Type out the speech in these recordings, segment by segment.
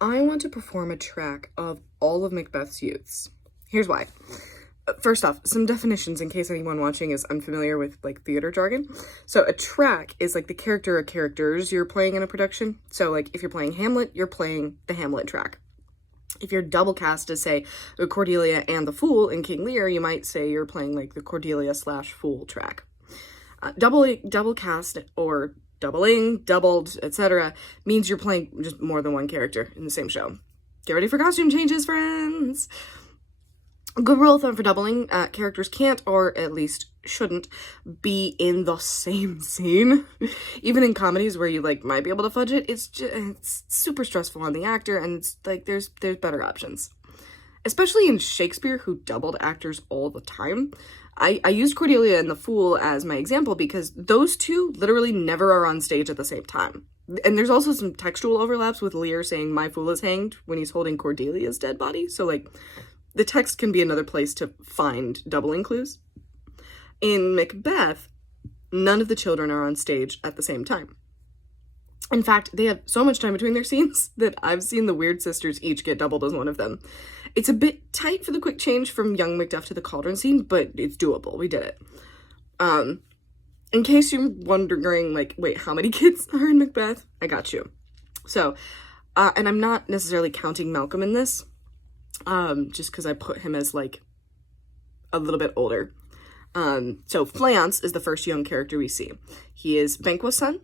I want to perform a track of all of Macbeth's youths. Here's why. First off, some definitions in case anyone watching is unfamiliar with like theater jargon. So a track is like the character or characters you're playing in a production. So like if you're playing Hamlet, you're playing the Hamlet track. If you're double cast as say Cordelia and the Fool in King Lear, you might say you're playing like the Cordelia / Fool track. Double cast or doubling, doubled, etc. means you're playing just more than one character in the same show. Get ready for costume changes, friends! A good rule of thumb for doubling, characters can't, or at least shouldn't, be in the same scene. Even in comedies where you like might be able to fudge it, it's super stressful on the actor, and it's like there's better options. Especially in Shakespeare, who doubled actors all the time. I used Cordelia and the Fool as my example because those two literally never are on stage at the same time. And there's also some textual overlaps with Lear saying, "My fool is hanged," when he's holding Cordelia's dead body. So, like, the text can be another place to find doubling clues. In Macbeth, none of the children are on stage at the same time. In fact, they have so much time between their scenes that I've seen the Weird Sisters each get doubled as one of them. It's a bit tight for the quick change from young Macduff to the cauldron scene, but it's doable. We did it. In case you're wondering, like, wait, how many kids are in Macbeth? I got you. So, and I'm not necessarily counting Malcolm in this, just because I put him as, like, a little bit older. So Fleance is the first young character we see. He is Banquo's son.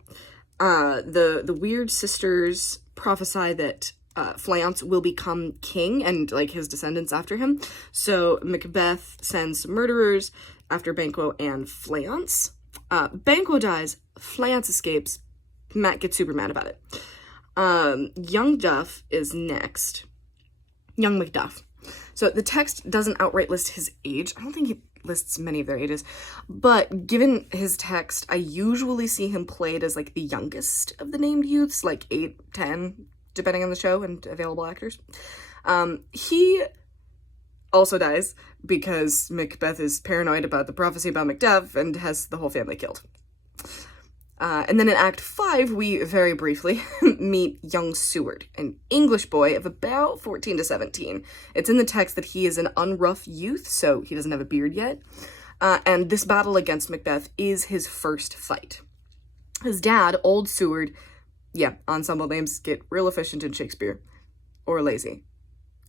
The Weird Sisters prophesy that Fleance will become king and like his descendants after him. So Macbeth sends murderers after Banquo and Fleance. Banquo dies, Fleance escapes. Matt gets super mad about it. Young Duff is next. Young Macduff. So the text doesn't outright list his age. I don't think he lists many of their ages, but given his text, I usually see him played as like the youngest of the named youths, like 8, 10, depending on the show and available actors. He also dies because Macbeth is paranoid about the prophecy about Macduff and has the whole family killed. And then in Act 5, we very briefly meet young Seward, an English boy of about 14 to 17. It's in the text that he is an unrough youth, so he doesn't have a beard yet. And this battle against Macbeth is his first fight. His dad, Old Seward, yeah, ensemble names get real efficient in Shakespeare. Or lazy.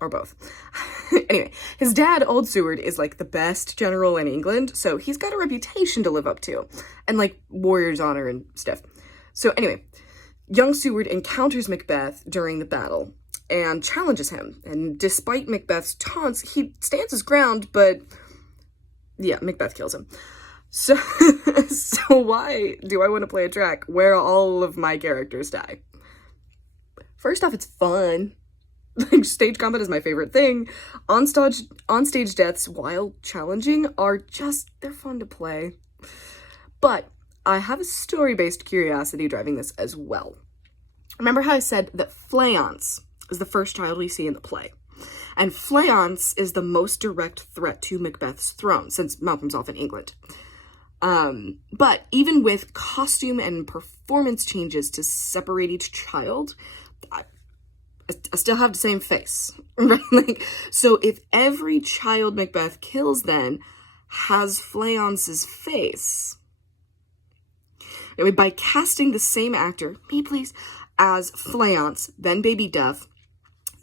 Or both. Anyway, his dad, Old Seward, is like the best general in England, so he's got a reputation to live up to, and like warrior's honor and stuff. So anyway, young Seward encounters Macbeth during the battle and challenges him, and despite Macbeth's taunts, he stands his ground, but yeah, Macbeth kills him. So, so why do I want to play a track where all of my characters die? First off, it's fun. Like, stage combat is my favorite thing. On-stage deaths, while challenging, they're fun to play. But I have a story-based curiosity driving this as well. Remember how I said that Fleance is the first child we see in the play? And Fleance is the most direct threat to Macbeth's throne, since Malcolm's off in England. But even with costume and performance changes to separate each child, I still have the same face, right? Like, so if every child Macbeth kills then has Fleance's face, I mean, by casting the same actor, me please, as Fleance, then baby Duff,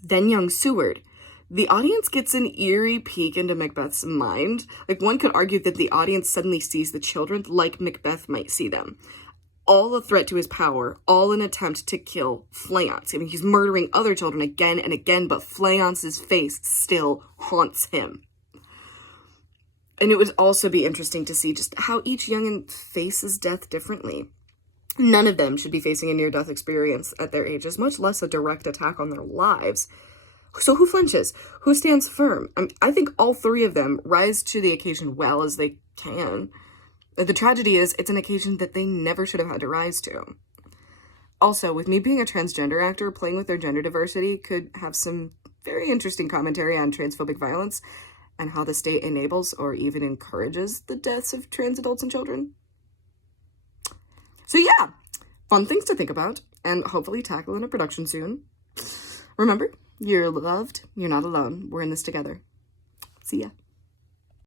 then young Seward, the audience gets an eerie peek into Macbeth's mind. Like, one could argue that the audience suddenly sees the children like Macbeth might see them. All a threat to his power, all an attempt to kill Fleance. I mean, he's murdering other children again and again, but Fleance's face still haunts him. And it would also be interesting to see just how each youngin faces death differently. None of them should be facing a near-death experience at their ages, much less a direct attack on their lives. So who flinches? Who stands firm? I think all three of them rise to the occasion well as they can. The tragedy is, it's an occasion that they never should have had to rise to. Also, with me being a transgender actor, playing with their gender diversity could have some very interesting commentary on transphobic violence and how the state enables or even encourages the deaths of trans adults and children. So yeah, fun things to think about and hopefully tackle in a production soon. Remember, you're loved, you're not alone. We're in this together. See ya.